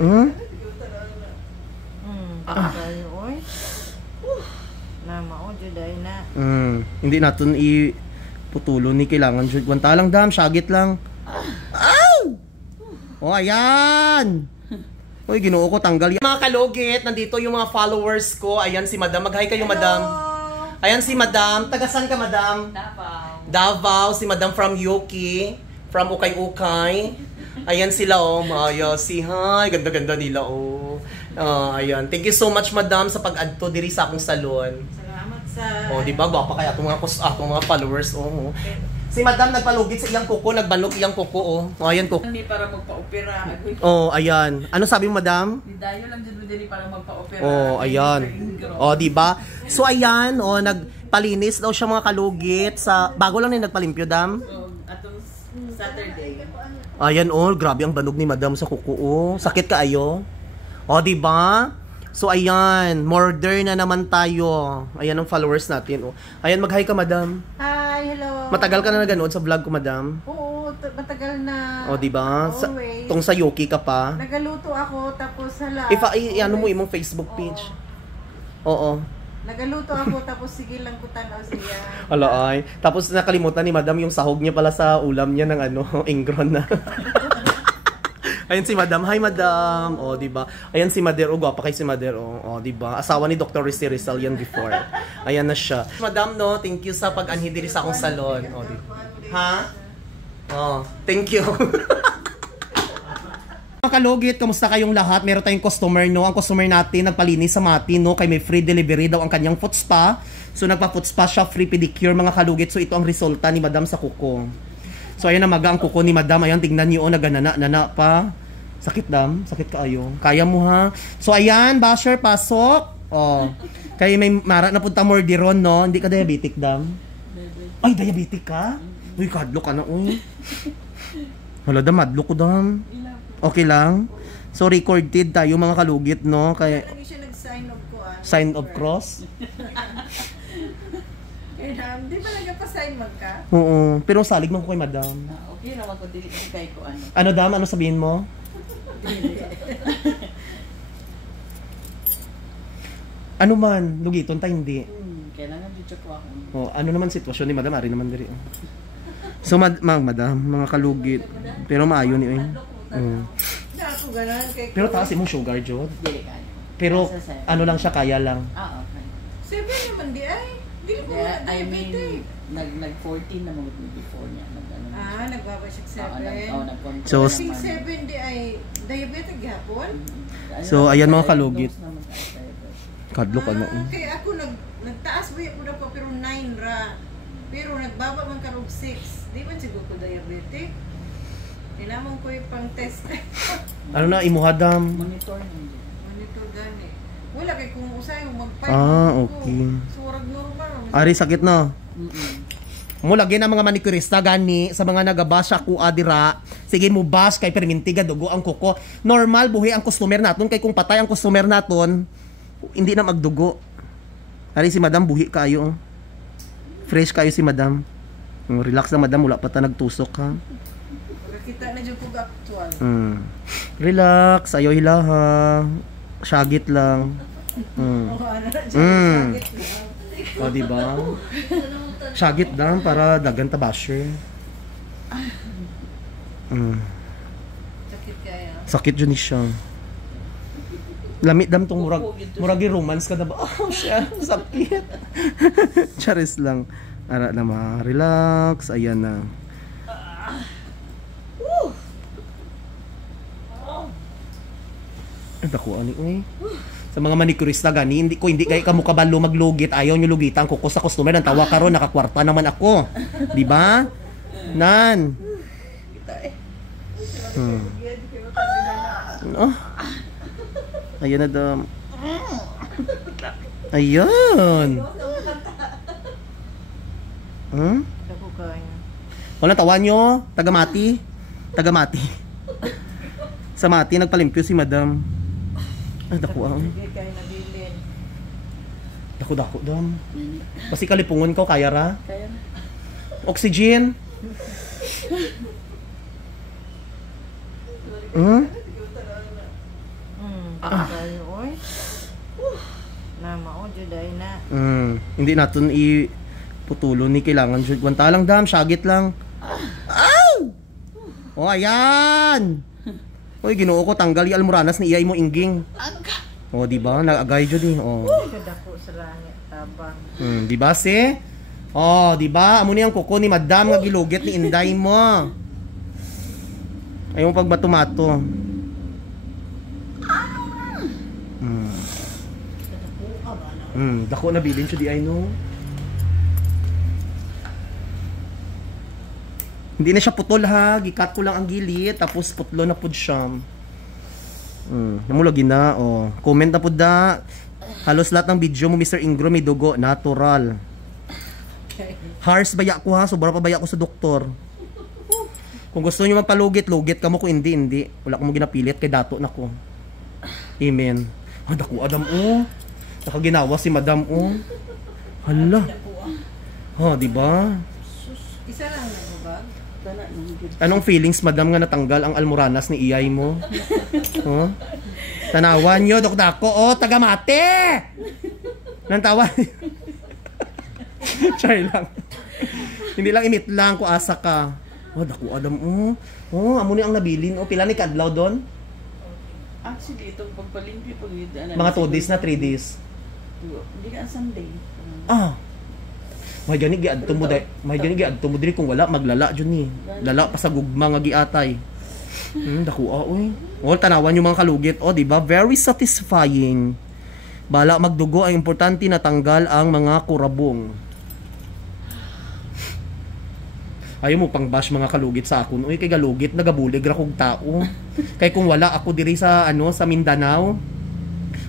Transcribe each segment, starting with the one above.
Hmm? Tayo, oy. Nama, o, juday na. Hindi natin iputulo ni kailangan. Wanta lang dam, syagit lang. Oh, ayan! Uy, ginoo ko, tanggal yan. Mga kalugit, nandito yung mga followers ko. Ayan si Madam. Mag-hi kayo, Madam. Ayan si Madam. Tagasan ka, Madam? Davao. Davao. Si Madam from Yuki. From Ukay-Ukay. Ayan sila, oh. Maya, si hi. Ganda-ganda nila, oh. Ayan. Thank you so much, Madam, sa pag-add to diri sa akong salon. Salamat sa... Oh, di ba? Gwapa kaya itong mga followers, oh. Si Madam nagpalugit sa iyang kuko, nagbanok iyang kuko, oh. Oh, ayan kuko. Hindi para magpa-opera. Oh, ayan. Ano sabi mo, Madam? Di dayo lang dyan dili para magpa-opera. Oh, ayan. Oh, di ba? So, ayan, oh, nagpalinis daw siya mga kalugit sa... Bago lang na nagpalimpyo, Dam? Atong Saturday. Ayan, oh, grabe ang banog ni Madam sa kuko, oh. Sakit ka ayo? Oh, di ba? So, ayan, modern na naman tayo. Ayan ang followers natin, oh. Ayan, mag-hi ka, Madam. Hi, hello. Matagal ka na naganood sa vlog ko, Madam? Oo, matagal na. O, diba? Always. Tong sa Yuki ka pa. Nagaluto ako, tapos hala. Ano mo imong Facebook page? Oo. Nagaluto ako, tapos sige lang ko tanaw siya. Ala ay. Tapos nakalimutan ni Madam yung sahog niya pala sa ulam niya ng ingron na. Ayan si Madam. Hi, Madam. O, diba? Ayan si Mader. O, gwapa kay si Mader. O, diba? Asawa ni Dr. Rizzi Rizal yan before. Ayan na siya. Madam, no? Thank you sa pag-anhi diri sa akong salon. O, diba? Ha? Oh, thank you. Mga kalugit, kamusta kayong lahat? Meron tayong customer, no? Ang customer natin nagpalinis sa Mati, no? Kay may free delivery daw ang kanyang foot spa. So, nagpa-foot spa siya, free pedicure, mga kalugit. So, ito ang resulta ni Madam sa kuko. So, ayan na maga ang kuko ni Madam. Ayan, tingnan niyo, naganana pa. Sakit, Dam? Sakit ka ayo? Kaya mo, ha? So, ayan, basher, pasok. Oh. Kaya may mara na punta mordiron, no? Hindi ka diabetic, Dam? Ay, diabetic ka? Uy, kadlo ka na, uy. Hala, Dam, madlo ko, Dam. Okay lang? So, recorded tayo, mga kalugit, no? Kaya... Lagi siya nag-sign of ko, Sign of cross? Di ba nagpa-sign mag ka? Oo. Pero salig man ko kay Madam. Okay, naman ko dili ko kay ko ano. Ano, Dam? Ano sabihin mo? Ano man? Lugiton tayo, hindi. Kailangan dito ko ako. Oh, ano naman sitwasyon ni Madam? Ari naman diri. So, Madam, mga kalugit. Pero maayo ni Ako ganun kay Pero taas imong sugar, Jod. dili kayo. Pero ano lang siya, kaya lang. Okay. 7 naman di ay. Dili ko I mean, nag-14 na mo before niya. Nagbaba siya 7. So, 7 di ay diabetic gihapon? So, ayan mga kalugit. Kadlo ka na. Kaya ako nagtaas ba ko na pa pero 9 ra. Pero nagbaba man karog 6. Di man siguro ko diabetic. Kailangan ko yung pang-test. Ano na, imuhadam? Monitor gani. Wala kay kung usay mo mag-5. Okay. Surag normal. Ari, sakit na. Mo lagi na mga manicurista gani sa mga nagabas sa kuha dira. Sige mo bas kay permintiga dugo ang kuko. Normal buhi ang customer naton kay kung patay ang customer naton, hindi na magdugo. Ari si Madam buhi kayo. Fresh kayo si Madam. Relax na Madam, wala pa ta nagtusok ha. Kita na jud ko actual. Relax, ayaw hilaha. Syagit lang. O, diba? Syagit lang para dagan tabasher. Sakit kaya. Sakit dyan siya. Lamit dam tong muragi romance ka na ba? Oh, siya, sakit. Charis lang. Ara na ma-relax. Ayan na. Dako ani uy. Sa mga manicurista gani, hindi kay kamo kabalo maglugit, ayaw nyo lugitan kuko sa customer nang tawa karon nakakwarta naman ako. Di ba? Nan. Ayan na Dam. Ayan. Dako kaya. Wala tawa nyo, taga-Mati. Taga-Mati. Sa Mati nagpalimpyo si Madam. Ay, dako ang. Dako, Dam. Kasi kalipungon ko, kaya ra? Kaya na. Oxygen. Hindi natin putulo ni kailangan jud gwanta lang dam, syagit lang. Aw! Oh, ayan. Oy, Ginoo ko tanggal yung almoranas ni iyay mo ingging. Oh, di ba? Nagagay jud ni. Oh. Kadako sa langit tabang. Di ba si? Oh, di ba? Amo ni ang kuko ni Madam nga gilugit ni Inday mo. Ayaw mo pagmatumato. Dako na bilin siya di ay no. Hindi na siya putol ha, gikat ko lang ang gilid tapos putlo na pud siya. Namulagi na oh. Comment na pud da. Halos lahat ng video mo Mr. Ingro may dugo, natural. Hars baya ko ha, sobra pa baya ko sa doktor. Kung gusto niyo magpalugit, lugit ka mo, kung hindi. Wala ko mo ginapilit kay dato na ko. Amen. Dako Adam oh. Nakaginawa si Madam oh. Hala. Di ba? Isa lang na ba? Anong feelings Madam nga natanggal ang almoranas ni iyay mo? Tanawan nyo, dako taga mate! Nantawa. Char lang. Hindi lang init lang kung asa ka. Dako Adam amo ni ang nabilin pila ni kadlaw doon? Actually, itong pagpalimpyo mga 2 days na 3 days. Hindi ka Sunday. May gani giadto mo diri kung wala maglala jud ni. Lala pa sa gugma nga giatay. Dako oy. Tanawan yung mga kalugit di ba? Very satisfying. Bala magdugo ay importante na tanggal ang mga kurabong. Ayaw mo pang bash mga kalugit sa akon. Uy, kay galugit nagabulig ra kog tao. Kay kung wala ako diri sa sa Mindanao.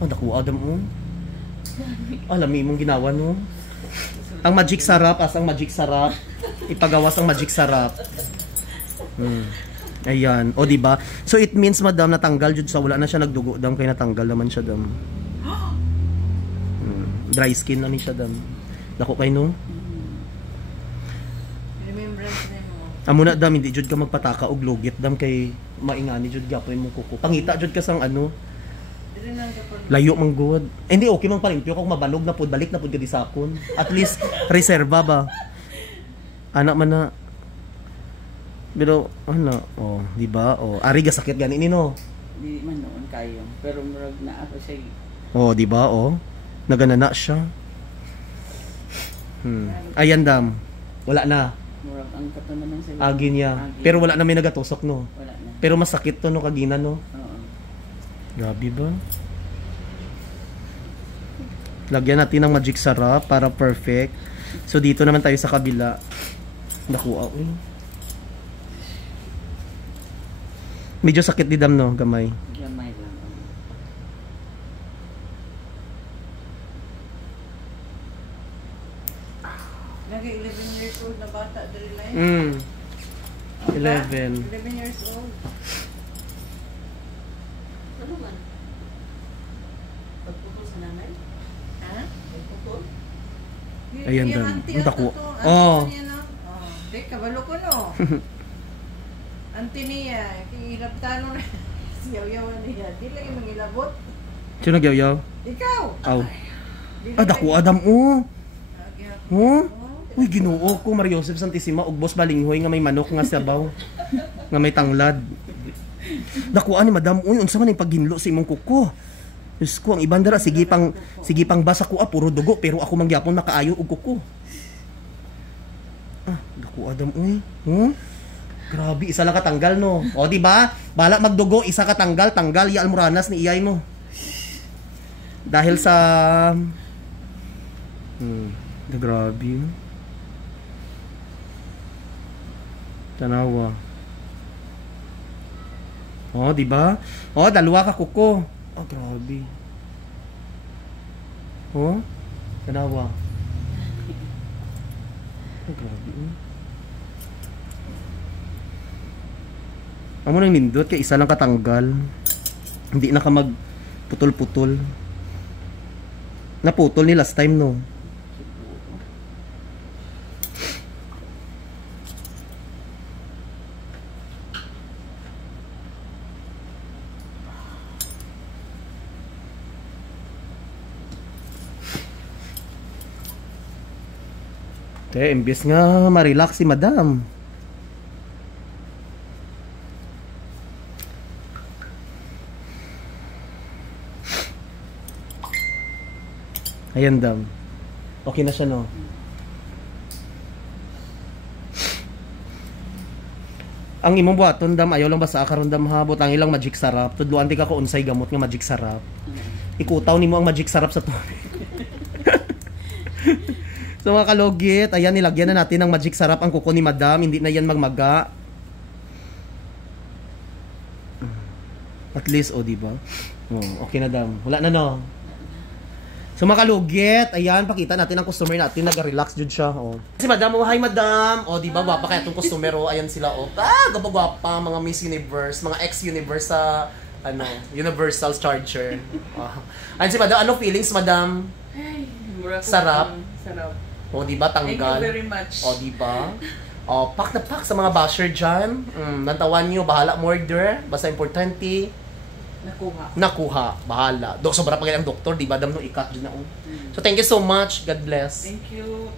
Dako Adam Alam mong ginawa no. Ang magic sarap, ang magic sarap. Ipagawas ang magic sarap. Ayan, di ba? So it means Madam natanggal jud sa wala na siya nagdugo dam kay natanggal naman siya dam. Dry skin na ni siya dam. Dako kay no. Amo na dam hindi jud ka magpataka og lugit dam kay maingani jud gyapon mo kuko. Pangita jud ka sang layo mang good. Hindi okay man palimpyo kung mabalog na pud balik na pud gadi sakon. At least reserva ba. Anak man na. Pero di ba? Ari ga sakit gani ni no. Di man noon kayo. Pero murag na ako siya. Di ba? Naganana siya. Ayan dam. Wala na. Murag ang kato naman sa Agi niya. Pero wala na may nagatusok no. Wala na. Pero masakit to no kagina no. Oo. Grabe ba? Lagyan natin ng magic sarap para perfect. So dito naman tayo sa kabila. Nakuha medyo sakit di dam no, gamay. Gamay lang. Nagay 11 years old na bata diri lang. 11 years old. Ano man? Pagpupul sa nanay? Pagpupul? Ayan dam. Ang dako. Di kabalo ko no. Auntie niya, ihilap tanong na siyaw-yawan niya. Di lagi mangilabot. Sino nagyaw-yaw? Ikaw! Aw. Dako Adam Uy, Ginoo ko, Mario Joseph Santissima, ug boss balinghoy nga may manok nga sabaw. Nga may tanglad. Dakuan ni Madam, unsa man ang paghinlo sa imong kuko? Diyos ko, ang ibang dara, sige pang basa ko, puro dugo, pero ako mangyapon nakaayo og kuko. Daku Adam, grabe, isa lang katanggal no. Di ba? Bala magdugo, isa katanggal, tanggal ya almoranas ni iyay mo. Dahil sa grabe. Tanawa. Di ba? Dalawa ka kuko. Grabe. Tanawa. Grabe. Amo nang nindot kay isa lang katanggal. Hindi na ka mag putol-putol. Naputol ni last time no. Te, imbis nga ma-relax si madam. Ayan, dam. Okay na siya, no? Ang imong buhaton, dam, ayaw lang ba sa akaron, dam, ha? Butang ilang magic sarap. Tudluan di ka ko unsay gamot nga magic sarap. Ikutaw nimo ang magic sarap sa tubig. So mga kalugit, ayan, nilagyan na natin ng magic sarap ang kuko ni madam. Hindi na yan magmaga. At least, o, diba? Oh, okay na, dam. Wala na, no? So mga kalugit, ayan, pakita natin ang customer natin, nag-relax jud siya, oh. Si madam, oh, hi madam. Oh, di ba, gwapa kaya itong customer, oh, ayan sila, oh. Gwapa, mga Miss Universe, mga ex-Universe sa, Universal Charger. Oh. Ayan si madam, ano feelings, madam? Ay, mura ko Sarap. Sarap. Oh, di ba, Thank you tanggal. very much. Oh, di ba? Oh, pak na pak sa mga basher dyan. Nantawan nyo, bahala murder. Basta importante, nakuha, bahala. Sobra pa ang doktor, di ba? Dam no ikat dyan na. So, thank you so much. God bless. Thank you.